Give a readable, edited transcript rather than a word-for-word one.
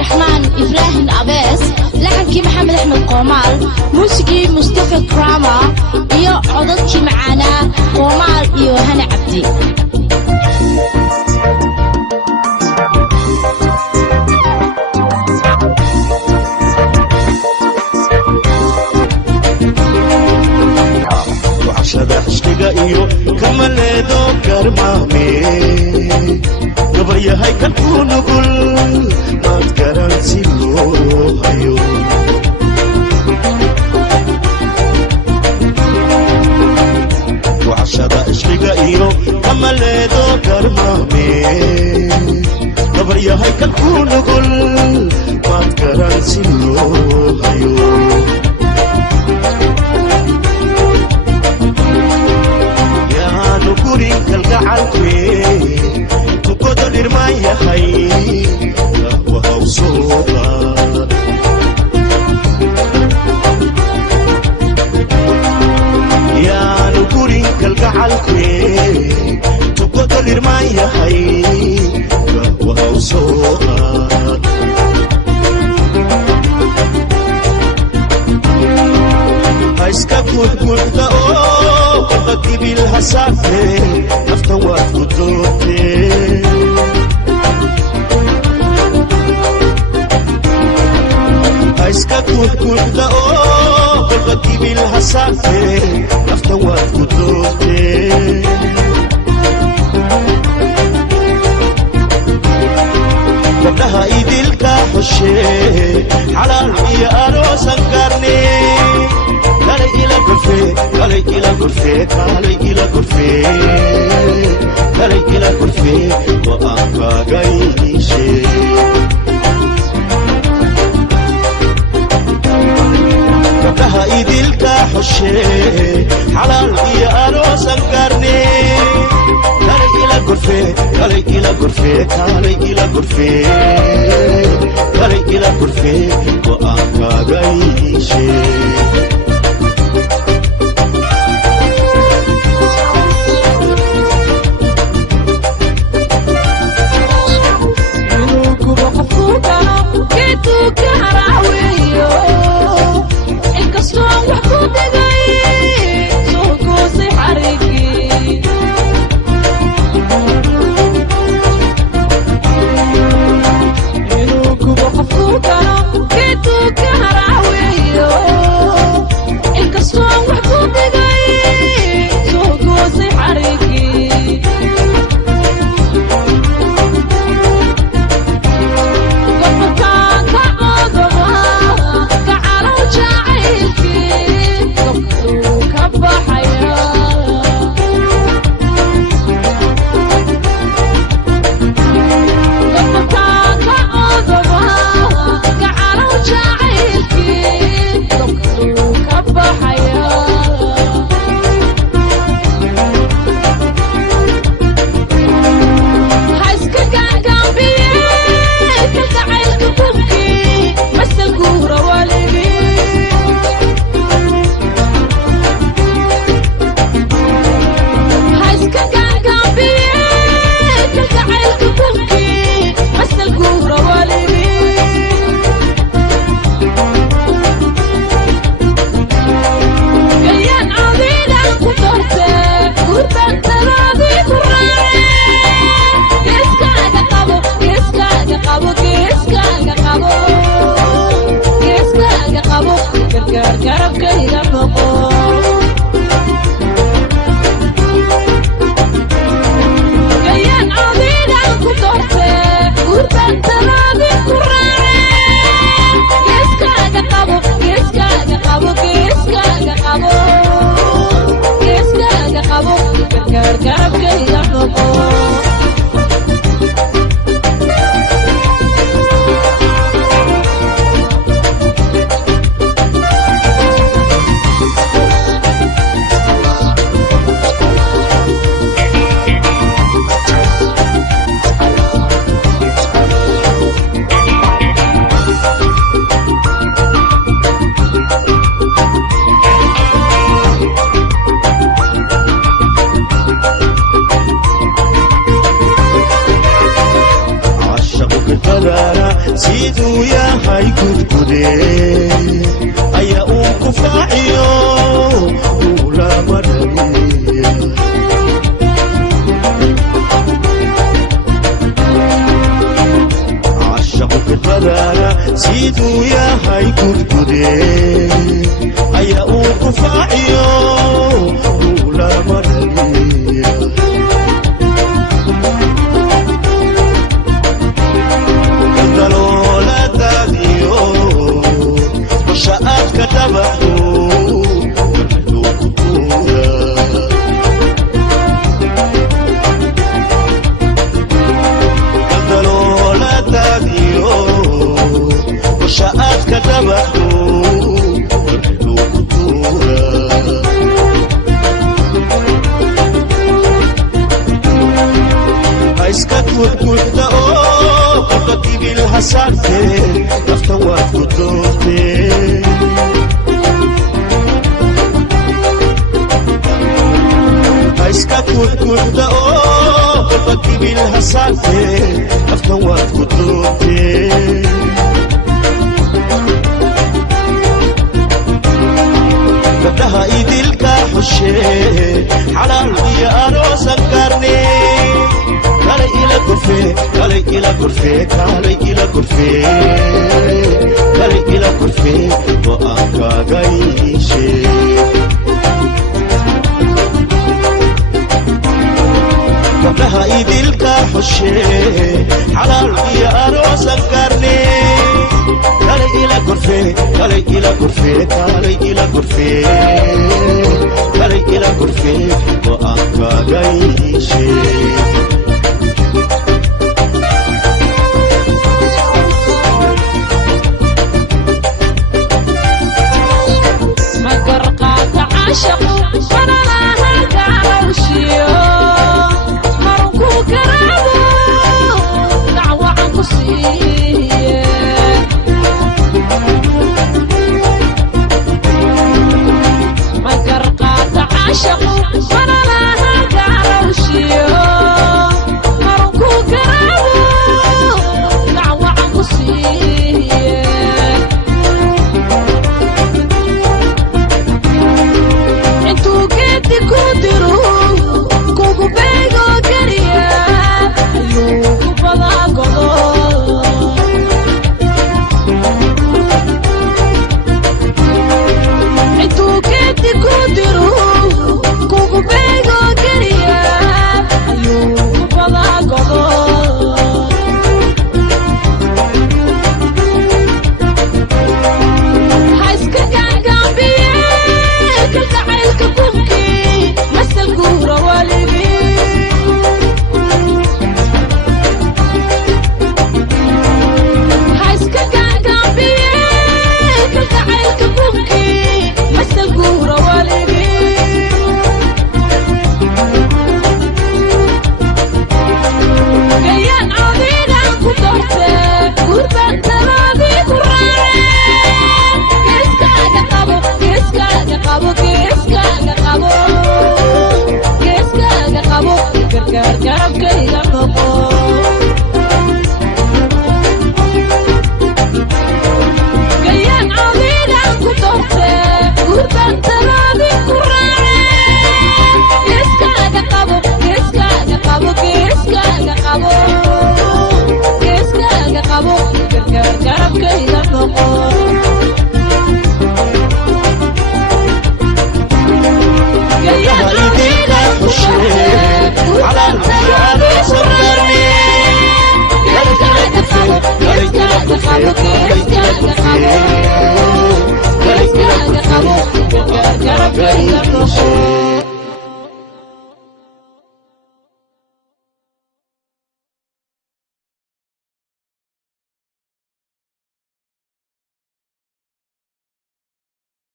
الرحمن إبراهيم أباس لحنكي محمد أحمد قومال موسيقي مصطفى كراما إيو عضدكي معانا قومال إيو هاني عبدي وعشرة عشتقا إيو كمال دو كرمامي قبريا هاي كنكون نقول ما تكرر سيلو هايو وعشرة عشتقا إيو كمال دو كرمامي قبريا هاي كنكون نقول ما تكرر سيلو هايو نقولين كالقعالكي تقود الإرماية خي وهو صوبا يا نقولين كالقعالكي تقود الإرماية خي وهو صوبا هايسكا كود داو قدك بالهسافة نفتوات كدوتي هايسكا كود داو قدك بالهسافة نفتوات كدوتي قبلها ايدي الكاحشي حلال يا اروسا كارني كالي إلى غرفة كالي إلى غرفة كالي إلى غرفة كالي إلى غرفة وأنفا غيشي قبلها إيدي الكاحشي حلال يا أروسا كارني كالي إلى غرفة كالي إلى غرفة كالي إلى غرفة كالي إلى غرفة وأنفا غيشي siduu yahay gudgude ayaa uu ku faaciyo uu lama dhaliya cashaqu firdadaana siduu yahay gudgude ayaa uu ku faaciyo uu lama dhaliya sha'aadka dhabaxu loo ku tuura dalooladaadiyo sha'aadka dhabaxu loo ku tuura ha iska gudgudda oo qofka gibil hasaartee nafta waad ku doontee iska gudgudda oo qofka gibil hasaartee nafta waad ku doontee gabdhaha idilka xushee xalaal iyo aroosan gaarnee kalay ila gurfee kalay ila gurfee kalay ila gurfee kalay ila gurfee oo aan kaaga iishee gabdhaha idilka xushee xalaal iyo aroosan gaarnee kalay ila gurfee kalay ila gurfee kalay ila gurfee kalay ila gurfee oo aan kaaga iishee